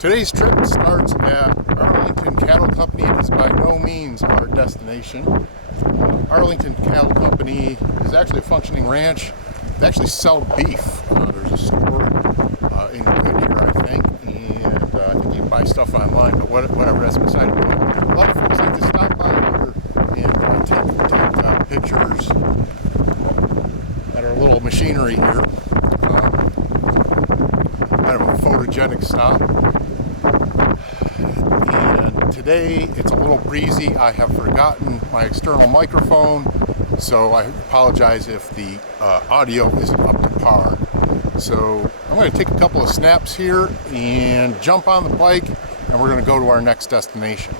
Today's trip starts at Arlington Cattle Company. It is by no means our destination. Arlington Cattle Company is actually a functioning ranch. They actually sell beef. There's a store in Goodyear, I think, and I think you can buy stuff online, but whatever, that's beside the point. A lot of folks like to stop by here and take pictures at our little machinery here. Kind of a photogenic stop. And today it's a little breezy. I have forgotten my external microphone, so I apologize if the audio isn't up to par. So I'm going to take a couple of snaps here and jump on the bike, and we're going to go to our next destination.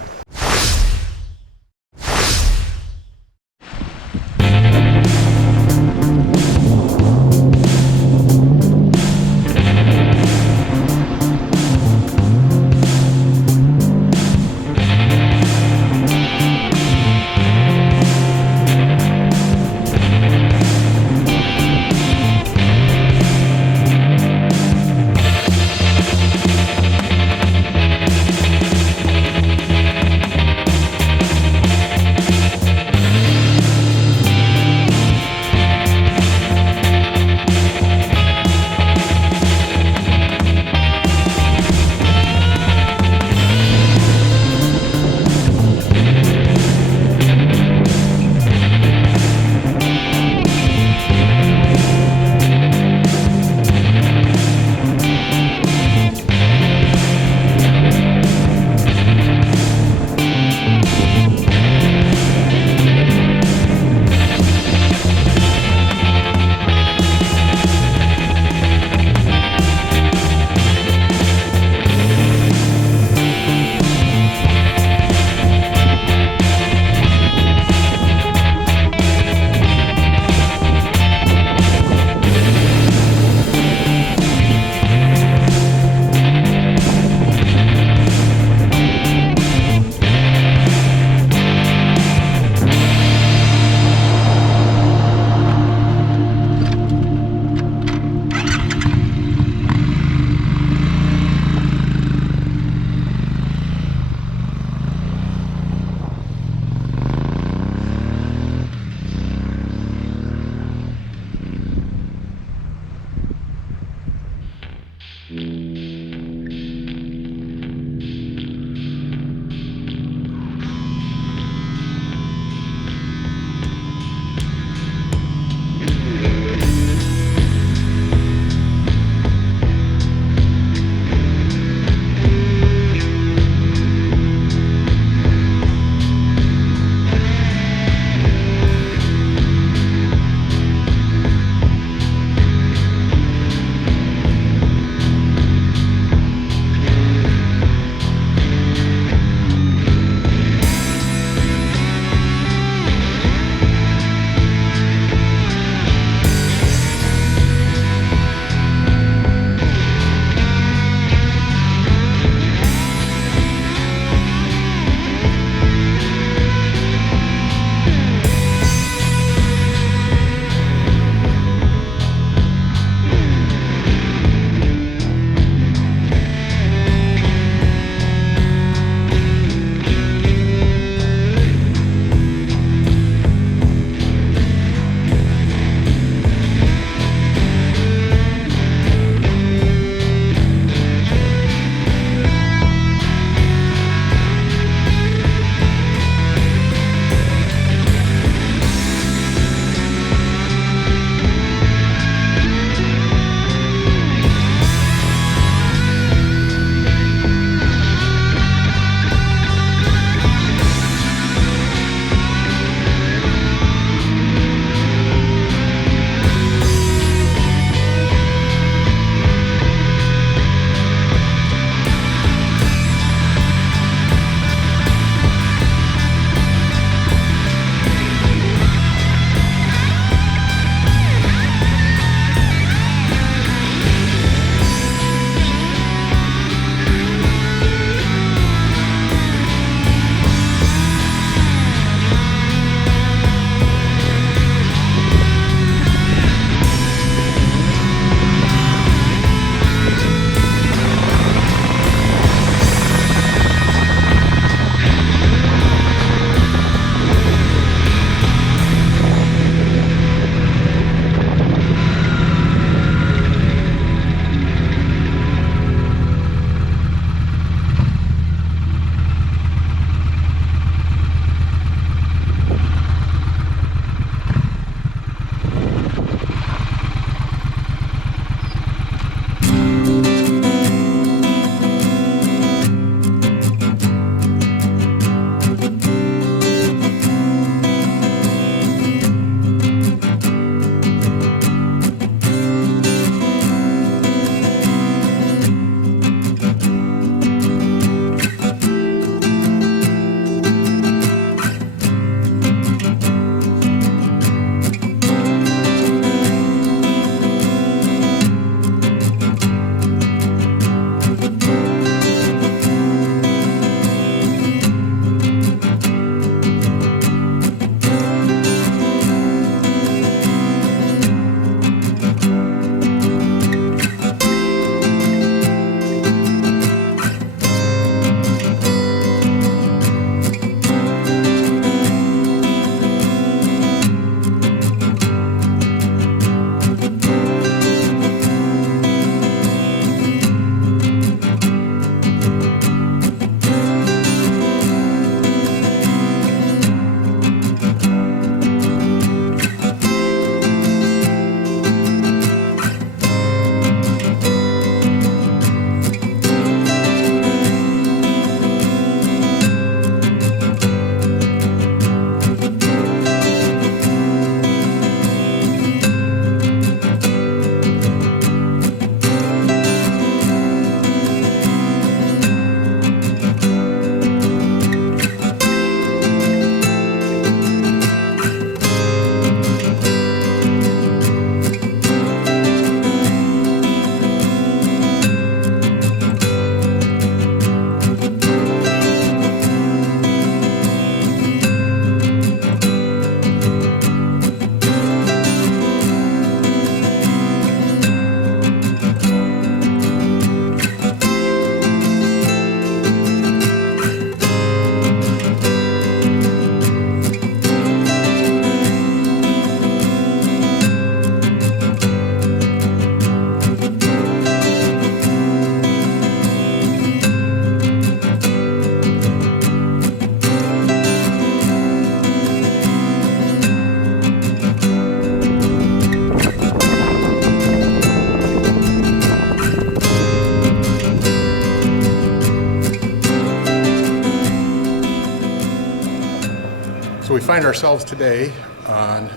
find ourselves today on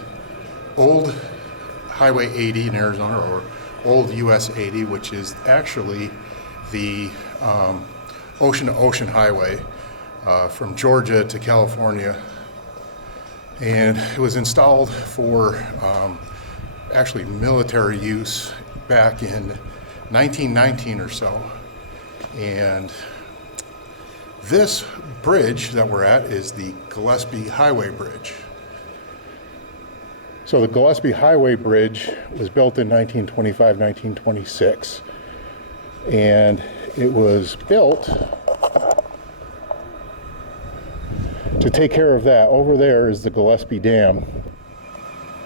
old Highway 80 in Arizona, or old US 80, which is actually the ocean-to-ocean highway from Georgia to California. And it was installed for actually military use back in 1919 or so. And this bridge that we're at is the Gillespie Highway Bridge. So the Gillespie Highway Bridge was built in 1925, 1926, and it was built to take care of that. Over there is the Gillespie Dam.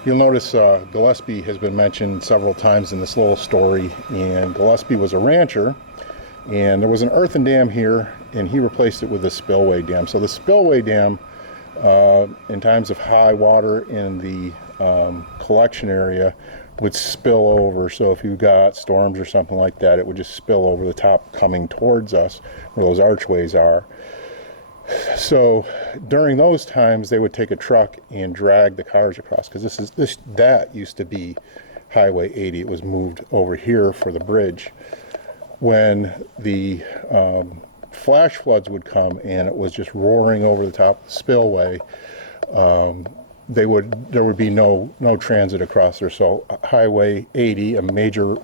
You'll notice Gillespie has been mentioned several times in this little story, and Gillespie was a rancher, and there was an earthen dam here, and he replaced it with a spillway dam. So the spillway dam, in times of high water in the collection area, would spill over. So if you got storms or something like that, it would just spill over the top coming towards us where those archways are. So during those times, they would take a truck and drag the cars across, because that used to be Highway 80. It was moved over here for the bridge. When the flash floods would come and it was just roaring over the top of the spillway, there would be no transit across there. So Highway 80, a major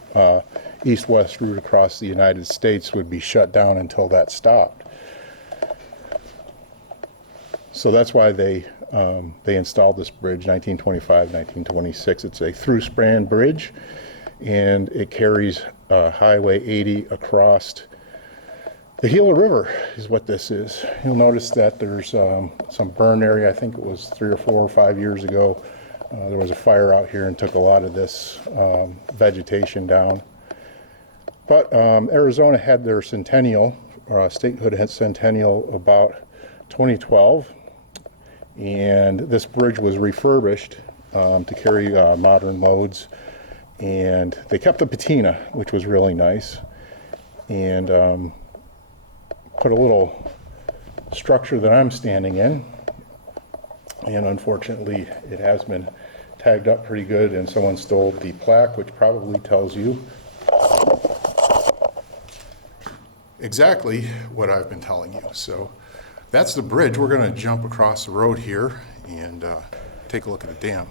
east-west route across the United States, would be shut down until that stopped. So that's why they installed this bridge, 1925, 1926. It's a through-span bridge, and it carries Highway 80 across the Gila River is what this is. You'll notice that there's some burn area. I think it was 3 or 4 or 5 years ago. There was a fire out here and took a lot of this vegetation down. But Arizona had their centennial, statehood centennial, about 2012. And this bridge was refurbished to carry modern loads, and they kept the patina, which was really nice, and put a little structure that I'm standing in, and unfortunately it has been tagged up pretty good, and someone stole the plaque, which probably tells you exactly what I've been telling you. So that's the bridge. We're going to jump across the road here and take a look at the dam.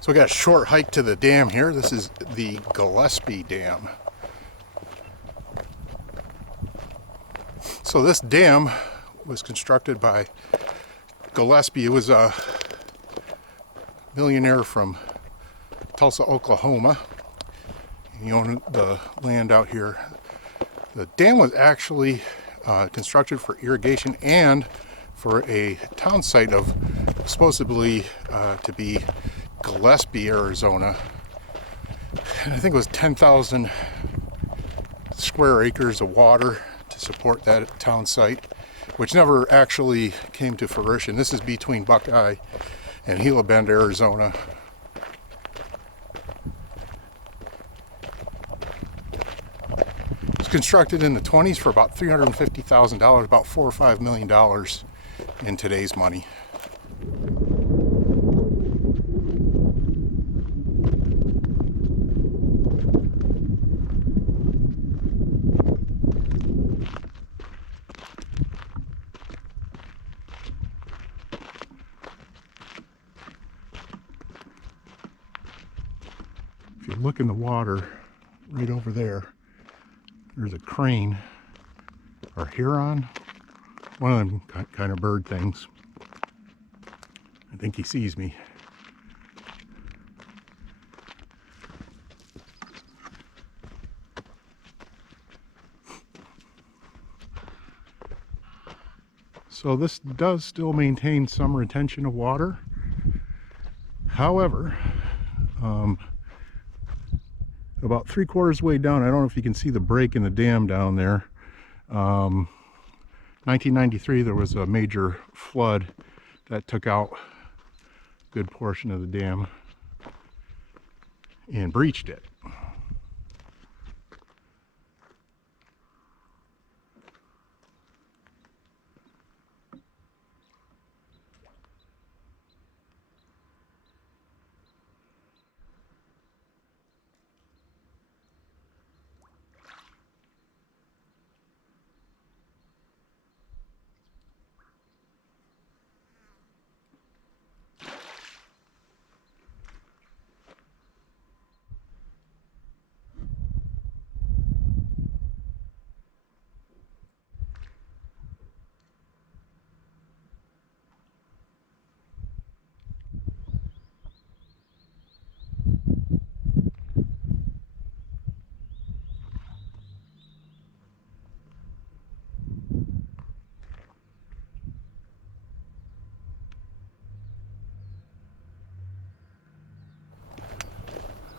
So we got a short hike to the dam here. This is the Gillespie Dam. So this dam was constructed by Gillespie. It was a millionaire from Tulsa, Oklahoma. He owned the land out here. The dam was actually constructed for irrigation and for a town site of supposedly to be Gillespie, Arizona. And I think it was 10,000 square acres of water to support that town site, which never actually came to fruition. This is between Buckeye and Gila Bend, Arizona. constructed in the 20s for about $350,000, about $4 or $5 million in today's money. If you look in the water right over there, there's a crane or heron, one of them kind of bird things. I think he sees me. So this does still maintain some retention of water. However, about 3/4 way down, I don't know if you can see the break in the dam down there. 1993, there was a major flood that took out a good portion of the dam and breached it.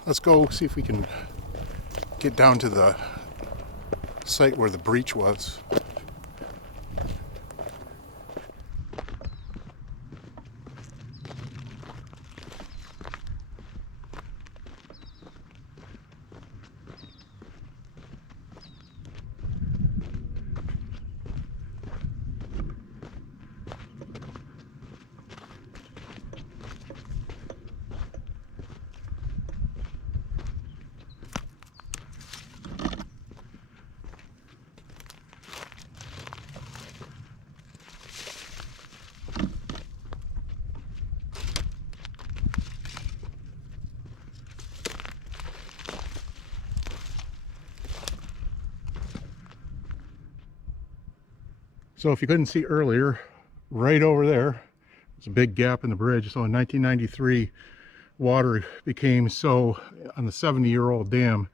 Let's go see if we can get down to the site where the breach was. So if you couldn't see earlier, right over there, there's a big gap in the bridge. So in 1993, water became so, on the 70-year-old dam,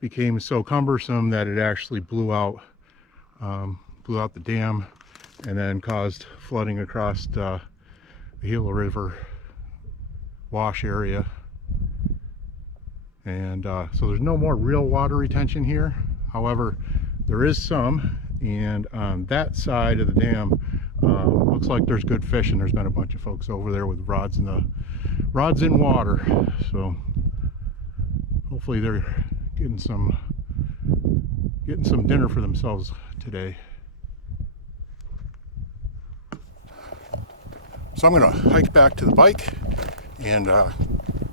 became so cumbersome that it actually blew out the dam and then caused flooding across the Gila River wash area. And so there's no more real water retention here. However, there is some. And on that side of the dam, looks like there's good fishing. There's been a bunch of folks over there with rods in water. So hopefully they're getting some dinner for themselves today. So I'm going to hike back to the bike and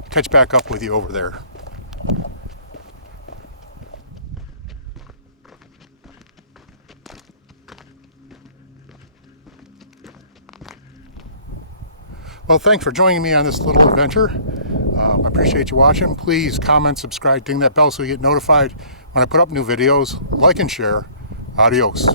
catch back up with you over there. Well, thanks for joining me on this little adventure. I appreciate you watching. Please comment, subscribe, ding that bell so you get notified when I put up new videos. Like and share. Adios.